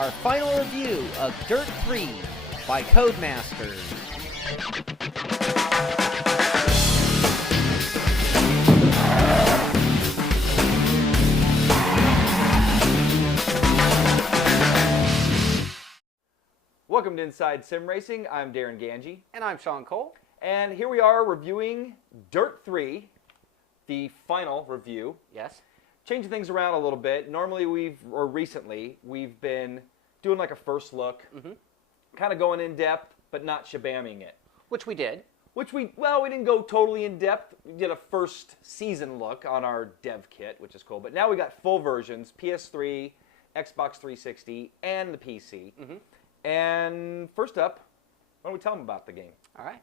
our final review of Dirt 3 by Codemasters. Welcome to Inside Sim Racing. I'm Darren Ganji. And I'm Sean Cole. And here we are reviewing Dirt 3, the final review. Yes. Changing things around a little bit. Normally recently, we've been doing like a first look, kind of going in depth, but not shabamming it. Which we did. We didn't go totally in depth. We did a first season look on our dev kit, which is cool. But now we got full versions, PS3, Xbox 360, and the PC. And first up, why don't we tell them about the game? All right.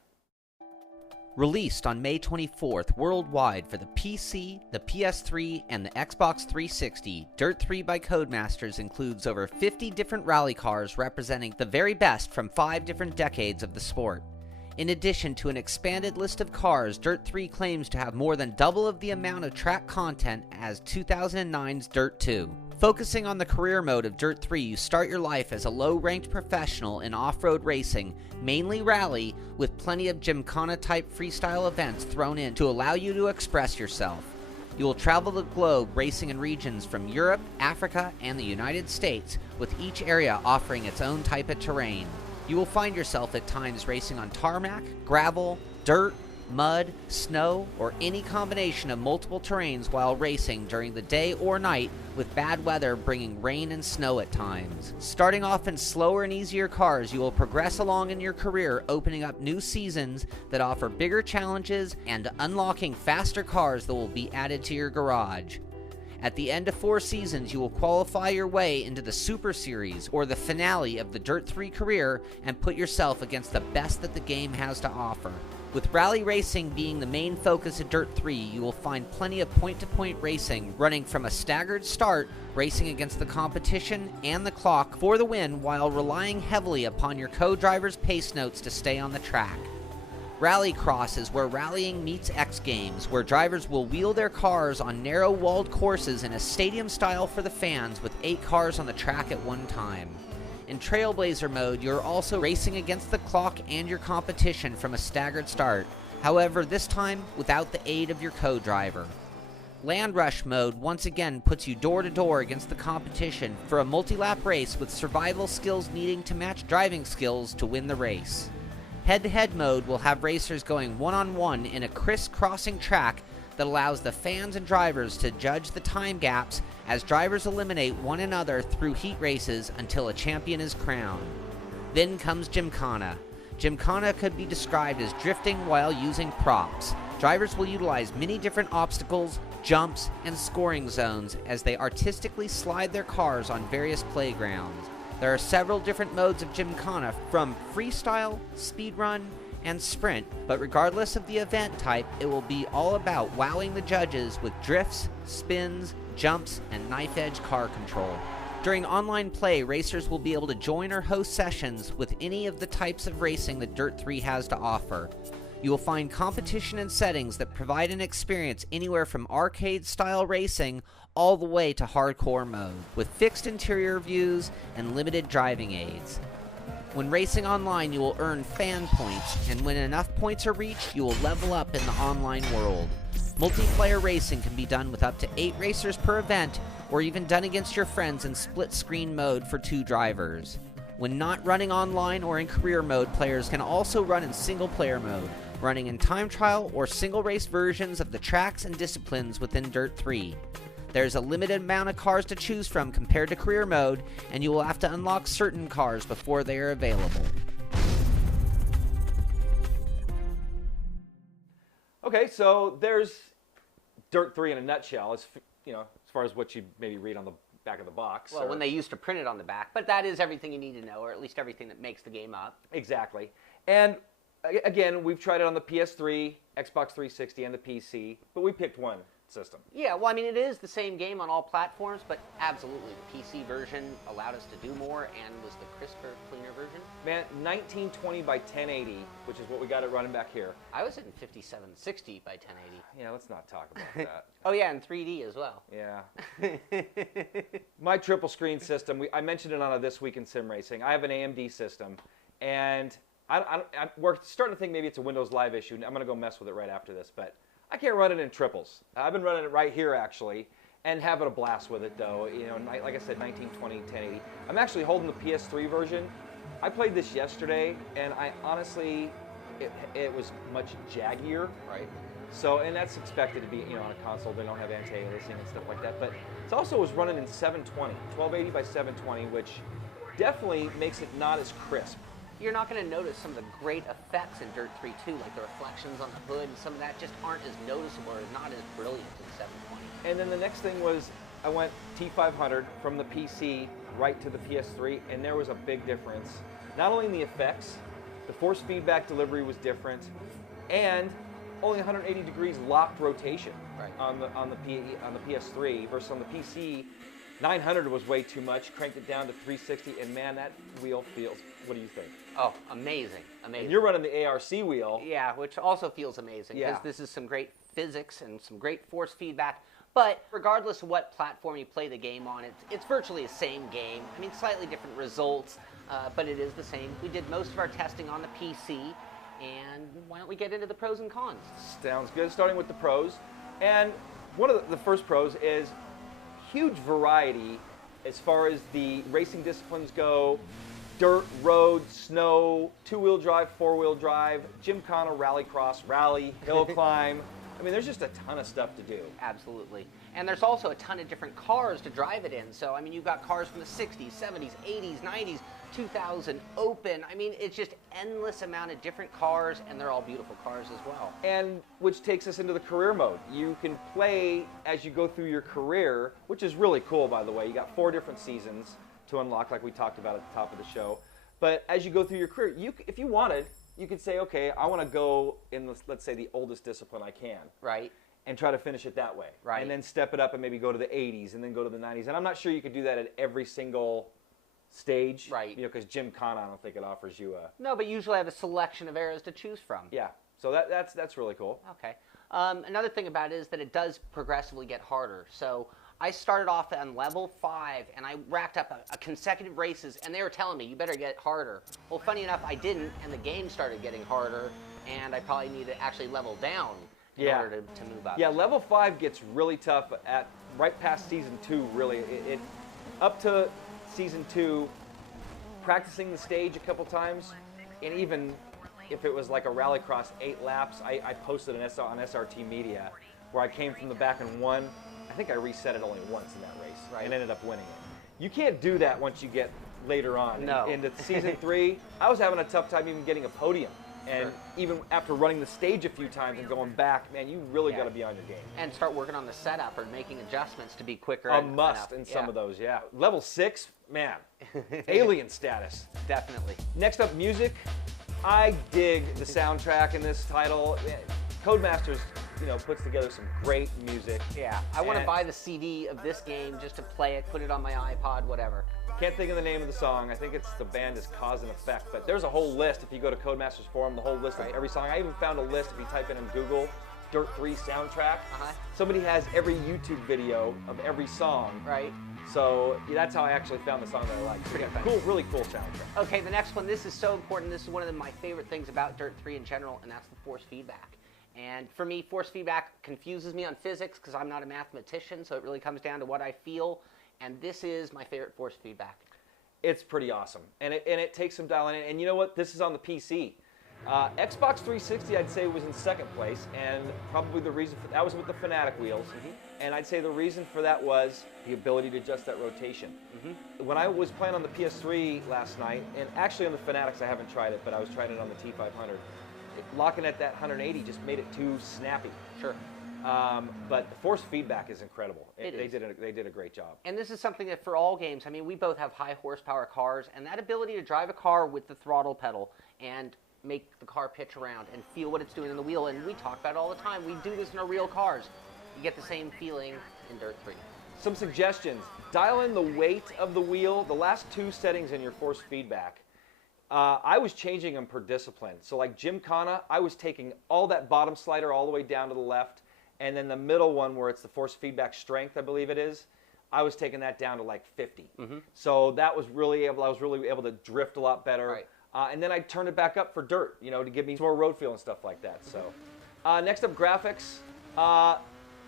Released on May 24th worldwide for the PC, the PS3, and the Xbox 360, Dirt 3 by Codemasters includes over 50 different rally cars representing the very best from 5 different decades of the sport. In addition to an expanded list of cars, Dirt 3 claims to have more than double of the amount of track content as 2009's Dirt 2. Focusing on the career mode of Dirt 3, you start your life as a low-ranked professional in off-road racing, mainly rally, with plenty of Gymkhana-type freestyle events thrown in to allow you to express yourself. You will travel the globe racing in regions from Europe, Africa, and the United States, with each area offering its own type of terrain. You will find yourself at times racing on tarmac, gravel, dirt, mud, snow, or any combination of multiple terrains while racing during the day or night, with bad weather bringing rain and snow at times. Starting off in slower and easier cars, you will progress along in your career, opening up new seasons that offer bigger challenges and unlocking faster cars that will be added to your garage. At the end of 4 seasons, you will qualify your way into the Super Series, or the finale of the Dirt 3 career, and put yourself against the best that the game has to offer. With rally racing being the main focus of Dirt 3, you will find plenty of point-to-point racing, running from a staggered start, racing against the competition and the clock for the win while relying heavily upon your co-driver's pace notes to stay on the track. Rallycross is where rallying meets X Games, where drivers will wheel their cars on narrow-walled courses in a stadium style for the fans with 8 cars on the track at one time. In Trailblazer mode, you're also racing against the clock and your competition from a staggered start, however this time without the aid of your co-driver. Land Rush mode once again puts you door to door against the competition for a multi-lap race with survival skills needing to match driving skills to win the race. Head-to-head mode will have racers going one-on-one in a criss-crossing track that allows the fans and drivers to judge the time gaps as drivers eliminate one another through heat races until a champion is crowned. Then comes Gymkhana. Gymkhana could be described as drifting while using props. Drivers will utilize many different obstacles, jumps, and scoring zones as they artistically slide their cars on various playgrounds. There are several different modes of Gymkhana, from freestyle, speedrun, and sprint, but regardless of the event type, it will be all about wowing the judges with drifts, spins, jumps, and knife-edge car control. During online play, racers will be able to join or host sessions with any of the types of racing that Dirt 3 has to offer. You will find competition and settings that provide an experience anywhere from arcade-style racing all the way to hardcore mode, with fixed interior views and limited driving aids. When racing online, you will earn fan points, and when enough points are reached, you will level up in the online world. Multiplayer racing can be done with up to 8 racers per event, or even done against your friends in split-screen mode for 2 drivers. When not running online or in career mode, players can also run in single-player mode, running in time trial or single-race versions of the tracks and disciplines within Dirt 3. There's a limited amount of cars to choose from compared to career mode, and you will have to unlock certain cars before they are available. Okay, so there's Dirt 3 in a nutshell, as far as what you maybe read on the back of the box. Well, when they used to print it on the back, but that is everything you need to know, or at least everything that makes the game up. Exactly. And again, we've tried it on the PS3, Xbox 360, and the PC, but we picked one system. Yeah, well, I mean, it is the same game on all platforms, but absolutely, the PC version allowed us to do more and was the crisper, cleaner version. Man, 1920 by 1080, which is what we got it running back here. I was in 5760 by 1080. Yeah, let's not talk about that. Oh yeah, in 3D as well. Yeah. My triple screen system, I mentioned it on a This Week in Sim Racing. I have an AMD system, and we're starting to think maybe it's a Windows Live issue. I'm going to go mess with it right after this, but I can't run it in triples. I've been running it right here, actually, and having a blast with it, though. You know, like I said, 1920, 1080. I'm actually holding the PS3 version. I played this yesterday, and I honestly, it was much jaggier. Right. So, and that's expected to be, you know, on a console. They don't have anti-aliasing and stuff like that. But it also was running in 720, 1280 by 720, which definitely makes it not as crisp. You're not going to notice some of the great effects in Dirt 3 too, like the reflections on the hood, and some of that just aren't as noticeable or not as brilliant in 720. And then the next thing was I went T500 from the PC right to the PS3, and there was a big difference. Not only in the effects, the force feedback delivery was different, and only 180 degrees locked rotation on the PS3 versus on the PC. 900 was way too much. Cranked it down to 360, and man, that wheel feels. What do you think? Oh, amazing, amazing. And you're running the ARC wheel. Yeah, which also feels amazing because Yeah. this is some great physics and some great force feedback. But regardless of what platform you play the game on, it's virtually the same game. I mean, slightly different results, but it is the same. We did most of our testing on the PC, and why don't we get into the pros and cons? Sounds good. Starting with the pros, and one of the first pros is huge variety as far as the racing disciplines go. Dirt, road, snow, two-wheel drive, four-wheel drive, Gymkhana, rallycross, rally, hill climb. I mean, there's just a ton of stuff to do. Absolutely. And there's also a ton of different cars to drive it in. So, I mean, you've got cars from the 60s, 70s, 80s, 90s, 2000, open. I mean, it's just endless amount of different cars, and they're all beautiful cars as well. And which takes us into the career mode. You can play as you go through your career, which is really cool, by the way. You got 4 different seasons to unlock, like we talked about at the top of the show. But as you go through your career, if you wanted, you could say, okay, I want to go in, let's say, the oldest discipline I can. Right. And try to finish it that way. Right. And then step it up and maybe go to the 80s and then go to the 90s. And I'm not sure you could do that at every single stage. Right. You know, because Gymkhana, I don't think it offers you a... No, but usually I have a selection of eras to choose from. Yeah. So that's really cool. Okay. Another thing about it is that it does progressively get harder. So I started off on level 5, and I racked up a consecutive races, and they were telling me, you better get harder. Well, funny enough, I didn't, and the game started getting harder, and I probably need to actually level down in order to move up. Yeah, level 5 gets really tough at right past Season 2, really. Up to Season 2, practicing the stage a couple times, and even if it was like a rallycross 8 laps, I posted on SRT Media where I came from the back and won. I think I reset it only once in that race and ended up winning it. You can't do that once you get later on. No. Into Season 3, I was having a tough time even getting a podium. And even after running the stage a few times and going back, man, you really got to be on your game. And start working on the setup or making adjustments to be quicker. A must in some of those, yeah. Level 6, man, alien status. Definitely. Next up, music. I dig the soundtrack in this title. Codemasters, puts together some great music. Yeah, I want to buy the CD of this game just to play it, put it on my iPod, whatever. Can't think of the name of the song. I think the band is Cause and Effect, but there's a whole list if you go to Codemasters Forum, the whole list of every song. I even found a list if you type in Google, Dirt 3 soundtrack. Somebody has every YouTube video of every song. Right. So that's how I actually found the song that I like. Cool, really cool soundtrack. Okay, the next one, this is so important. This is one of my favorite things about Dirt 3 in general, and that's the force feedback. And for me, force feedback confuses me on physics because I'm not a mathematician, so it really comes down to what I feel. And this is my favorite force feedback. It's pretty awesome, and it takes some dialing in. And you know what? This is on the PC. Xbox 360, I'd say, was in second place, and probably the reason for that was with the Fanatic wheels. And I'd say the reason for that was the ability to adjust that rotation. When I was playing on the PS3 last night, and actually on the Fanatics, I haven't tried it, but I was trying it on the T500. Locking at that 180 just made it too snappy. Sure. But the force feedback is incredible. They did a great job. And this is something that for all games, I mean, we both have high horsepower cars, and that ability to drive a car with the throttle pedal and make the car pitch around and feel what it's doing in the wheel, and we talk about it all the time. We do this in our real cars. You get the same feeling in Dirt 3. Some suggestions. Dial in the weight of the wheel. The last 2 settings in your force feedback. I was changing them per discipline. So like Gymkhana, I was taking all that bottom slider all the way down to the left, and then the middle one where it's the force feedback strength, I believe it is, I was taking that down to like 50. So that was I was really able to drift a lot better. Right. And then I turned it back up for dirt, to give me some more road feel and stuff like that. So next up, graphics.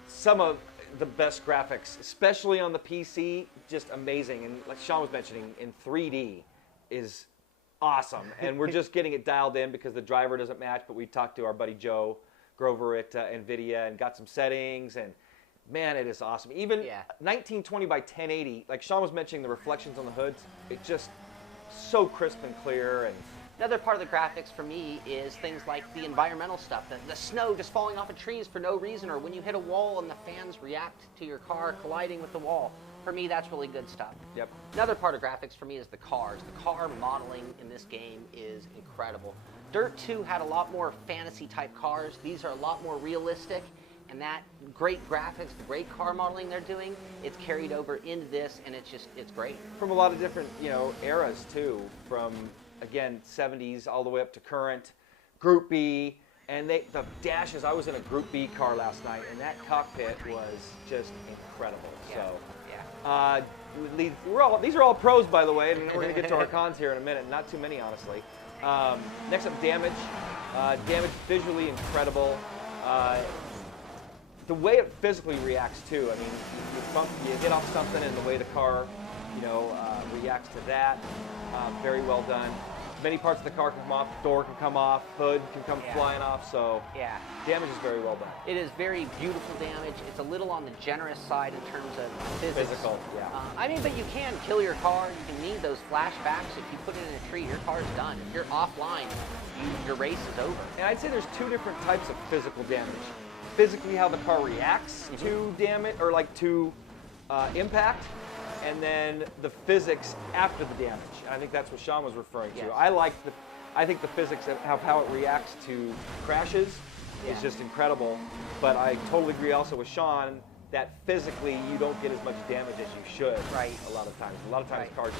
Some of the best graphics, especially on the PC, just amazing. And like Sean was mentioning, in 3D is awesome. And we're just getting it dialed in because the driver doesn't match, but we talked to our buddy Joe Grover at NVIDIA and got some settings, and man, it is awesome. Even 1920 by 1080, like Sean was mentioning, the reflections on the hoods, it's just so crisp and clear. And another part of the graphics for me is things like the environmental stuff, the snow just falling off of trees for no reason, or when you hit a wall and the fans react to your car colliding with the wall. For me, that's really good stuff. Yep. Another part of graphics for me is the cars. The car modeling in this game is incredible. Dirt 2 had a lot more fantasy type cars. These are a lot more realistic, and that great graphics, the great car modeling they're doing, it's carried over into this, and it's great. From a lot of different, eras too, from again 70s all the way up to current, Group B, and the dashes. I was in a Group B car last night, and that cockpit was just incredible. These are all pros, by the way, and we're going to get to our cons here in a minute. Not too many, honestly. Next up, damage. Damage visually incredible. The way it physically reacts too. I mean, you hit off something, and the way the car, reacts to that. Very well done. Many parts of the car can come off. Door can come off. Hood can come flying off. So damage is very well done. It is very beautiful damage. It's a little on the generous side in terms of physics. Physical, but you can kill your car. You can need those flashbacks. If you put it in a tree, your car's done. If you're offline, your race is over. And I'd say there's two different types of physical damage. Physically, how the car reacts to damage, or like to impact, and then the physics after the damage. And I think that's what Sean was referring to. Yes. I think the physics of how it reacts to crashes is just incredible. But I totally agree also with Sean that physically you don't get as much damage as you should. Right. A lot of times cars.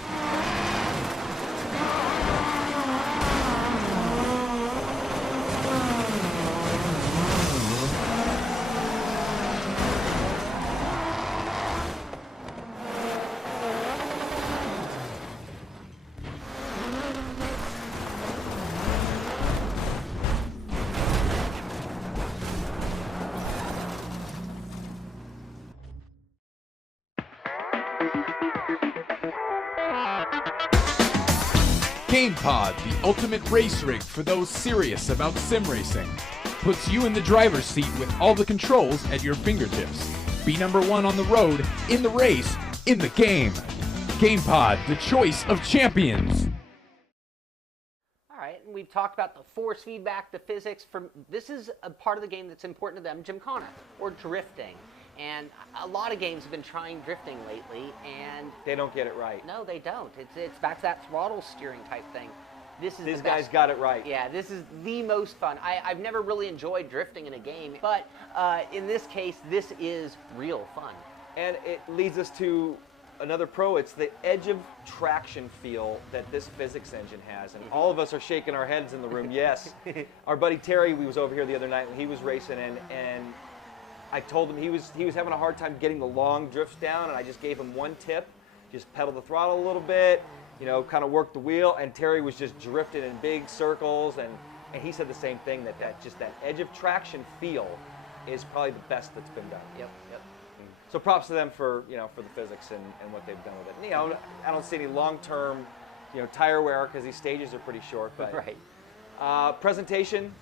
GamePod, the ultimate race rig for those serious about sim racing. Puts you in the driver's seat with all the controls at your fingertips. Be number one on the road, in the race, in the game. GamePod, the choice of champions. All right, and we've talked about the force feedback, the physics. This is a part of the game that's important to them, Gymkhana, or drifting. And a lot of games have been trying drifting lately, and They don't get it right. no, they don't. It's back to that throttle steering type thing. These guys got it right. Yeah, this is the most fun. I've never really enjoyed drifting in a game, but in this case, this is real fun. And it leads us to another pro. It's the edge of traction feel that this physics engine has. And all of us are shaking our heads in the room. Yes. Our buddy Terry, we was over here the other night, and he was racing, and I told him he was having a hard time getting the long drifts down, and I just gave him one tip. Just pedal the throttle a little bit, kind of work the wheel, and Terry was just drifting in big circles, and he said the same thing, that edge of traction feel is probably the best that's been done. Yep. So props to them for for the physics and what they've done with it. I don't see any long-term tire wear because these stages are pretty short. But Right. Presentation,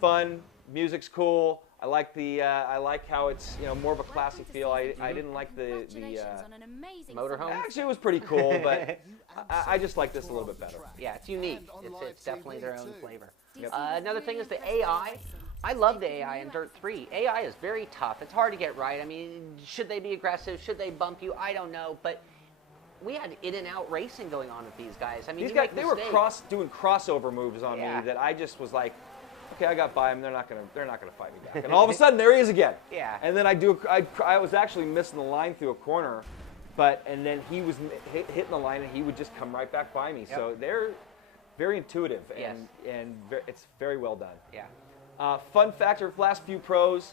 fun, music's cool. I like how it's more of a classy feel. I didn't like the Motorhome. actually it was pretty cool, but I just like this a little bit better. Yeah, it's unique. It's definitely their own flavor. Another thing is the AI. I love the AI in Dirt 3. AI is very tough. It's hard to get right. I mean, should they be aggressive? Should they bump you? I don't know, but we had in-and-out racing going on with these guys. I mean, These guys, they were doing crossover moves on me that I just was like, okay, I got by him. They're not gonna fight me back. And all of a sudden, there he is again. Yeah. And then I was actually missing the line through a corner, and then he was hitting the line, and he would just come right back by me. Yep. So very intuitive, Yes. and it's very well done. Yeah. Fun factor, last few pros.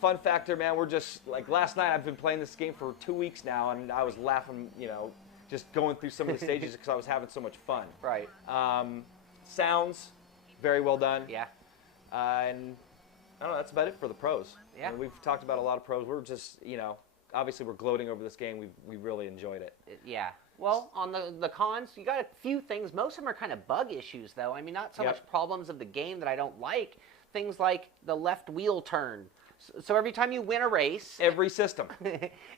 Fun factor, man, we're just, like last night, I've been playing this game for 2 weeks now, and I was laughing, just going through some of the stages because I was having so much fun. Right. Sounds, very well done. Yeah. And I don't know, that's about it for the pros. Yeah. I mean, we've talked about a lot of pros. We're just, obviously we're gloating over this game. We really enjoyed it. Yeah. Well, on the cons, you got a few things. Most of them are kind of bug issues, though. I mean, not so Yep. much problems of the game that I don't like. Things like the left wheel turn. So every time you win a race, Every system.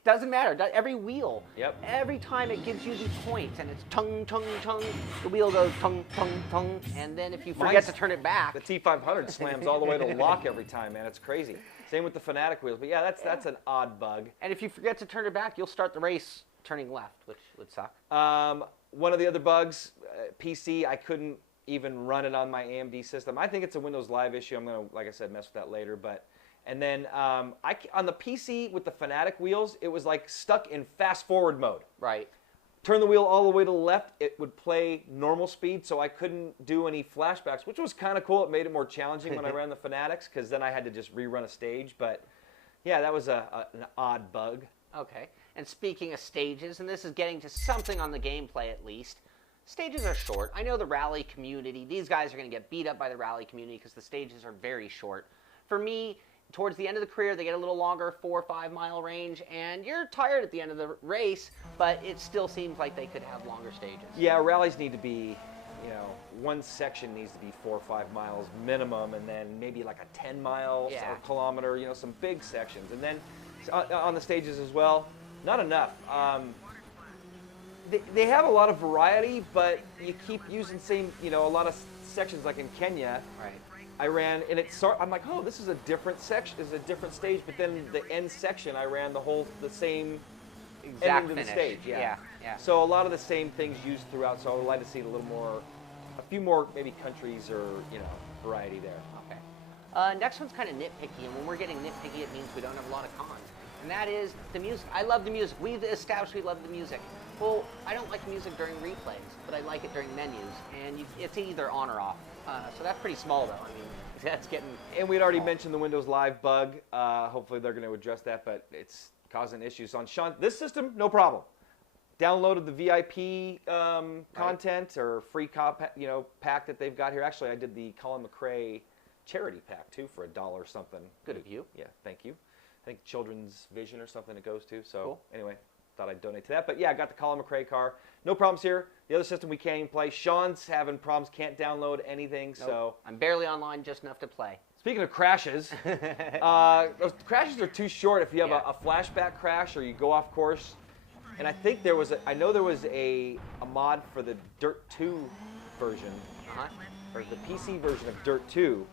doesn't matter. Every wheel. Yep. Every time it gives you these points, and it's tung, tung, tung. The wheel goes tung, tung, tung. And then if you forget Mine's- to turn it back, The T500 slams all the way to lock every time, man. It's crazy. Same with the Fanatic wheels. But yeah, that's an odd bug. and if you forget to turn it back, you'll start the race turning left, which would suck. One of the other bugs, PC, I couldn't even run it on my AMD system. I think it's a Windows Live issue. I'm going to, like I said, mess with that later. And then on the PC with the Fanatic wheels, it was like stuck in fast forward mode. Right. Turn the wheel all the way to the left, it would play normal speed, so I couldn't do any flashbacks, which was kind of cool. It made it more challenging when I ran the Fanatics, because then I had to just rerun a stage. But yeah, that was an odd bug. Okay. And speaking of stages, and this is getting to something on the gameplay at least, stages are short. I know the rally community, these guys are going to get beat up by the rally community because the stages are very short. For me, towards the end of the career, they get a little longer, 4 or 5 mile range, and you're tired at the end of the race, but it still seems like they could have longer stages. Yeah, rallies need to be, one section needs to be 4 or 5 miles minimum, and then maybe like a 10 miles Yeah. or kilometer, some big sections. And then on the stages as well, not enough. They have a lot of variety, but you keep using a lot of sections like in Kenya. Right. I ran, and I'm like, oh, this is a different section, is a different stage. But then the end section, I ran the same Exact ending to the finish. stage. Yeah. Yeah. So a lot of the same things used throughout. So I would like to see a few more maybe countries or variety there. Okay. Next one's kind of nitpicky, and when we're getting nitpicky, it means we don't have a lot of cons. And that is the music. I love the music. We've established we love the music. Well, I don't like music during replays, but I like it during menus, and it's either on or off. So that's pretty small, though. I mean, that's getting... And we'd already mentioned the Windows Live bug. Hopefully they're going to address that, but it's causing issues. On this system, no problem. Downloaded the VIP content or free pack that they've got here. Actually, I did the Colin McRae charity pack, too, for $1 or something. Good of you. Yeah, thank you. I think Children's Vision or something it goes to. So Cool. Anyway, thought I'd donate to that. But yeah, I got the Colin McRae car. No problems here. The other system we can't even play. Sean's having problems, can't download anything. Nope. So I'm barely online, just enough to play. speaking of crashes, those crashes are too short if you have Yeah. a flashback crash or you go off course. And I think I know there was a mod for the Dirt 2 version, Uh-huh. or the PC version of Dirt 2,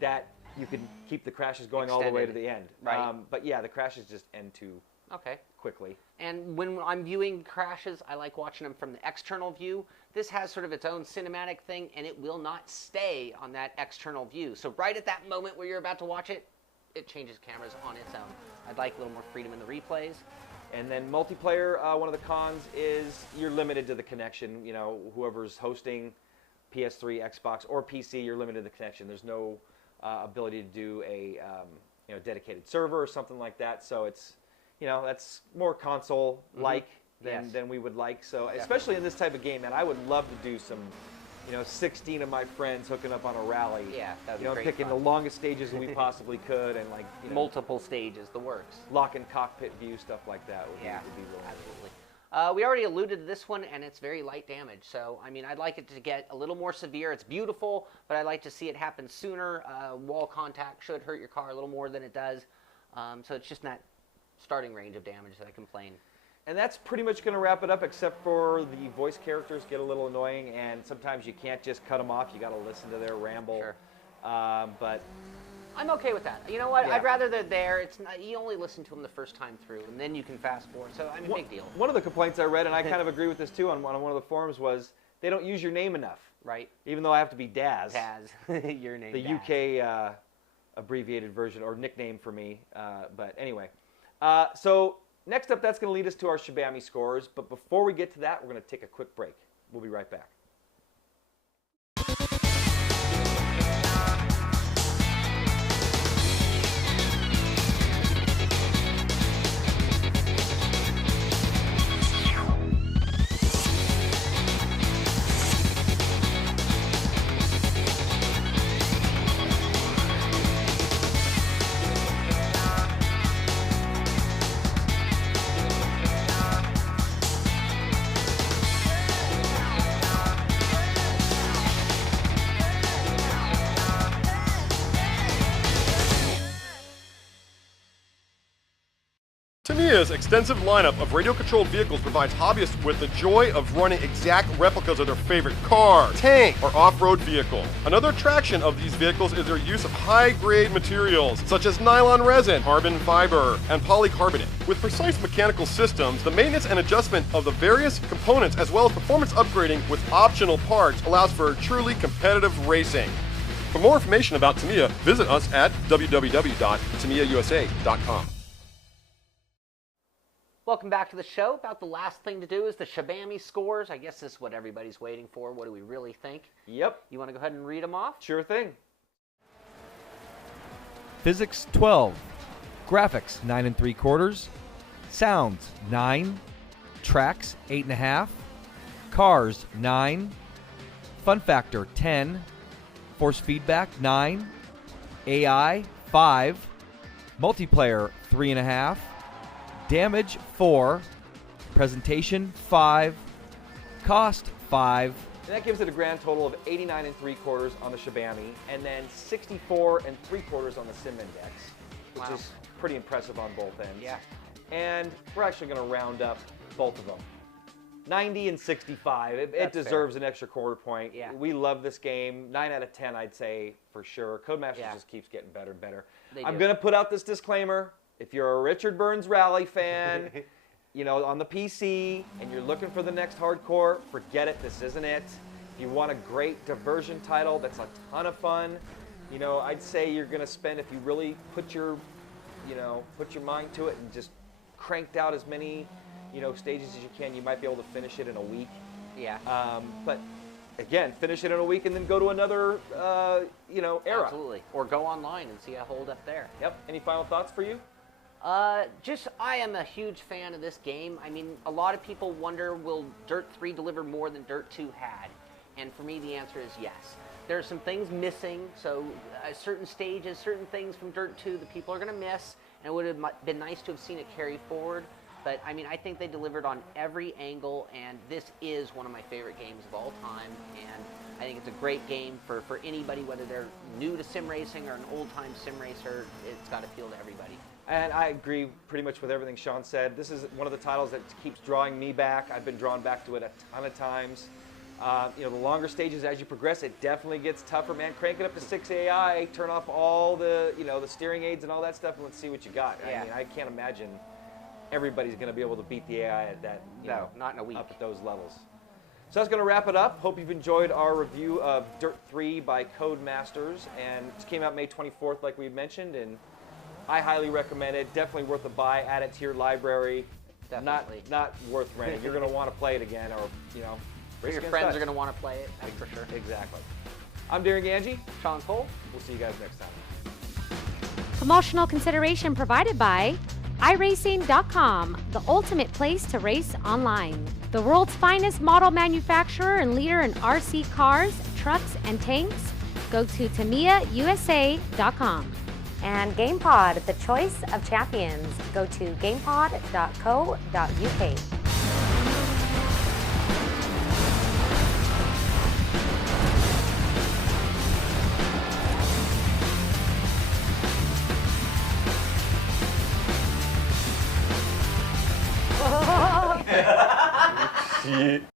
that you could keep the crashes going all the way to the end. Right. But yeah, the crashes just end too Okay. quickly. And when I'm viewing crashes, I like watching them from the external view. This has sort of its own cinematic thing, and it will not stay on that external view. So right at that moment where you're about to watch it, it changes cameras on its own. I'd like a little more freedom in the replays. And then multiplayer, one of the cons is you're limited to the connection. Whoever's hosting PS3, Xbox, or PC, you're limited to the connection. There's no ability to do a dedicated server or something like that. So it's that's more console-like Yes. than we would like. So especially in this type of game, man, I would love to do some 16 of my friends hooking up on a rally. Yeah, that'd be great picking fun. the longest stages that we possibly could, and Multiple stages, the works. lock and cockpit view, stuff like that would Yeah, be really neat. absolutely. We already alluded to this one, and it's very light damage. So, I mean, I'd like it to get a little more severe. It's beautiful, but I'd like to see it happen sooner. Wall contact should hurt your car a little more than it does. So it's just that starting range of damage that I complain. And that's pretty much going to wrap it up, except for the voice characters get a little annoying, and sometimes you can't just cut them off. You got to listen to their ramble. Sure. But I'm okay with that. You know what? Yeah. I'd rather they're there. It's not, you only listen to them the first time through, and then you can fast forward. So I'm a big deal, one of the complaints I read, and I kind of agree with this too, on one of the forums, was they don't use your name enough. right? Even though I have to be Daz. Taz, your name. The Daz. UK abbreviated version or nickname for me. But anyway, so next up, that's going to lead us to our Shabami scores. But before we get to that, we're going to take a quick break. We'll be right back. Tamiya's extensive lineup of radio-controlled vehicles provides hobbyists with the joy of running exact replicas of their favorite car, tank, or off-road vehicle. Another attraction of these vehicles is their use of high-grade materials, such as nylon resin, carbon fiber, and polycarbonate. With precise mechanical systems, the maintenance and adjustment of the various components, as well as performance upgrading with optional parts, allows for truly competitive racing. For more information about Tamiya, visit us at www.tamiyausa.com. Welcome back to the show. About the last thing to do is the Shabami scores. I guess this is what everybody's waiting for. What do we really think? Yep. You want to go ahead and read them off? Sure thing. Physics 12, Graphics 9 3/4, Sounds 9, Tracks 8.5, Cars 9, Fun Factor 10, Force Feedback 9, AI 5, Multiplayer 3.5, Damage 4, Presentation 5, Cost 5. And that gives it a grand total of 89 3/4 on the Shabami, and then 64 3/4 on the Sim Index, which Wow. is pretty impressive on both ends. Yeah. And we're actually going to round up both of them. 90 and 65. It That's deserves an extra quarter point. Yeah. We love this game. 9 out of 10, I'd say, for sure. Codemasters Yeah. just keeps getting better and better. They I'm do. going to put out this disclaimer. If you're a Richard Burns Rally fan, you know, on the PC, and you're looking for the next hardcore, forget it. This isn't it. If you want a great diversion title that's a ton of fun, you know, I'd say you're going to spend, if you really put your mind to it and just cranked out as many, you know, stages as you can, you might be able to finish it in a week. Yeah. But again, finish it in a week and then go to another, era. Absolutely. Or go online and see a hold up there. Yep. Any final thoughts for you? I am a huge fan of this game. I mean, a lot of people wonder, will Dirt 3 deliver more than Dirt 2 had? And for me, the answer is yes. There are some things missing, so certain stages, certain things from Dirt 2 that people are going to miss, and it would have been nice to have seen it carry forward. But, I mean, I think they delivered on every angle, and this is one of my favorite games of all time. And I think it's a great game for anybody, whether they're new to sim racing or an old-time sim racer. It's got to appeal to everybody. And I agree pretty much with everything Sean said. This is one of the titles that keeps drawing me back. I've been drawn back to it a ton of times. The longer stages as you progress, it definitely gets tougher, man. Crank it up to 6 AI, turn off all the, the steering aids and all that stuff, and let's see what you got. Yeah. I mean, I can't imagine everybody's going to be able to beat the AI at that, not in a week. up at those levels. So that's going to wrap it up. Hope you've enjoyed our review of Dirt 3 by Codemasters, and it came out May 24th, like we mentioned, and I highly recommend it. Definitely worth a buy. Add it to your library. Definitely. Not worth renting. You're going to want to play it again, or race Your against friends us. are going to want to play it, that's for sure. Exactly. I'm Darren Ganji. Sean Cole. We'll see you guys next time. Promotional consideration provided by iRacing.com, the ultimate place to race online. The world's finest model manufacturer and leader in RC cars, trucks, and tanks. Go to TamiyaUSA.com. And GamePod, the choice of champions. Go to gamepod.co.uk. Shit.